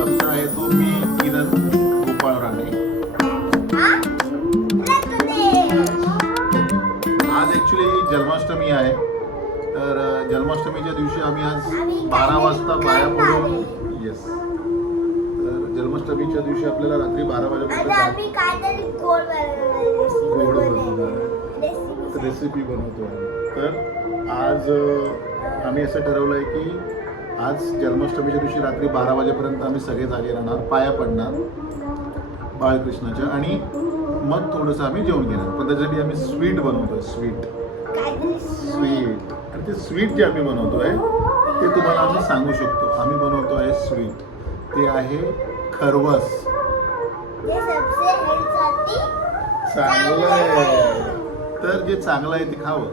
आमचा आहे तो मी किरण गोपाळ राणे. आज ॲक्च्युली जन्माष्टमी आहे. तर जन्माष्टमीच्या दिवशी आम्ही आज 12 वाजता पाया पडून येस. तर जन्माष्टमीच्या दिवशी आपल्याला रात्री 12 वाजेपर्यंत रेसिपी बनवतो आहे. तर आज आम्ही असं ठरवलं आहे की आज जन्माष्टमीच्या दिवशी रात्री 12 वाजेपर्यंत आम्ही सगळे जागे राहणार, पाया पडणार बाळकृष्णाच्या, आणि मग थोडंसं आम्ही जेवण घेणार. पण त्यासाठी आम्ही स्वीट बनवतोय. स्वीट आणि ते स्वीट जे आम्ही बनवतोय ते तुम्हाला आम्ही सांगू शकतो. आम्ही बनवतो आहे स्वीट, ते आहे खरवस. चांगलं आहे. तर जे चांगलं आहे ते खावं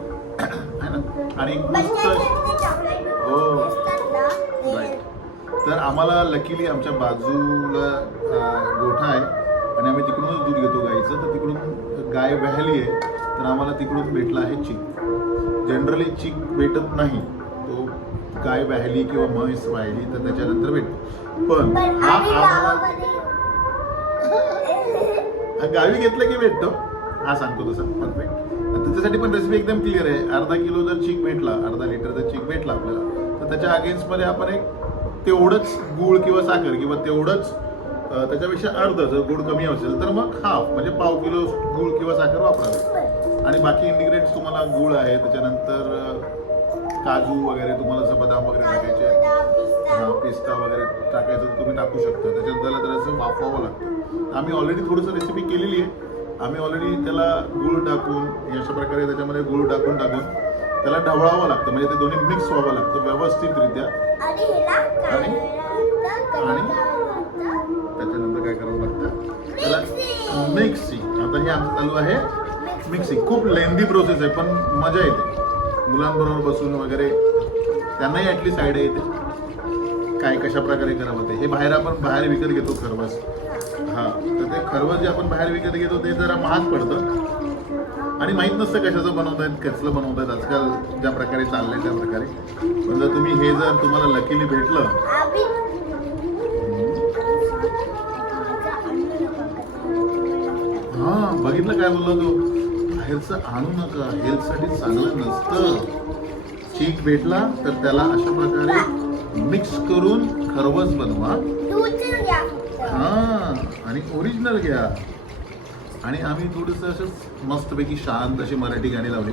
है ना. आणि मस्त हो राईट. तर आम्हाला लकीली आमच्या बाजूला गोठा आहे आणि आम्ही तिकडूनच दूध घेतो गाईचं. तर तिकडून गाय व्याहली आहे, तर आम्हाला तिकडून भेटला आहे चिक. जनरली चिक भेटत नाही, तो गाय व्याहली किंवा म्हैस व्याहली तर त्याच्यानंतर भेटतो. पण हा आम्हाला गावी घेतलं की भेटतो, हा सांगतो तसं परफेक्ट. त्याच्यासाठी पण रेसिपी एकदम क्लिअर आहे. अर्धा किलो जर चीक भेटला, अर्धा लिटर जर चीक भेटला आपल्याला, तर त्याच्या अगेन्स्टमध्ये आपण एक तेवढंच गूळ किंवा साखर किंवा तेवढंच त्याच्यापेक्षा अर्ध, जर गूळ कमी असेल तर मग हाफ म्हणजे पाव किलो गूळ किंवा साखर वापरावे. आणि बाकी इन्ग्रेडियंट्स तुम्हाला गूळ आहे, त्याच्यानंतर काजू वगैरे, तुम्हाला असं बदाम वगैरे टाकायचे, पिस्ता वगैरे टाकायचं तर तुम्ही टाकू शकता. त्याच्यात त्याला जरासं वाफवावं लागतं. आम्ही ऑलरेडी थोडंसं रेसिपी केलेली आहे. आम्ही ऑलरेडी त्याला गूळ टाकून अशा प्रकारे त्याच्यामध्ये गूळ टाकून त्याला ढवळावं लागतं, म्हणजे ते दोन्ही मिक्स व्हावं लागतं व्यवस्थितरित्या. आणि त्याच्यानंतर काय करावं लागतं, त्याला मिक्सिंग. आता हे आमचं चालू आहे मिक्सिंग. खूप लेंदी प्रोसेस आहे, पण मजा येते मुलांबरोबर बसून वगैरे. त्यांनाही ॲटलीस्ट आयडिया येते काय कशा प्रकारे करावं ते. हे आपण बाहेर विकत घेतो खरवस. तर ते खरवस जे आपण बाहेर विकत घेतो ते जरा महाग पडतं आणि माहीत नसतं कशाचं बनवतायत, कसलं बनवतायत आजकाल ज्या प्रकारे चाललंय त्या प्रकारे. पण जर तुम्ही हे जर तुम्हाला लकीली भेटलं, बघितलं काय बोलला तो, बाहेरचं आणू नका, हेल्थसाठी चांगलं नसतं. चीक भेटला तर त्याला अशा प्रकारे मिक्स करून खरवस बनवा. आणि ओरिजिनल घ्या. आणि आम्ही थोडंसं असं मस्तपैकी शांत अशी मराठी गाणी लावली.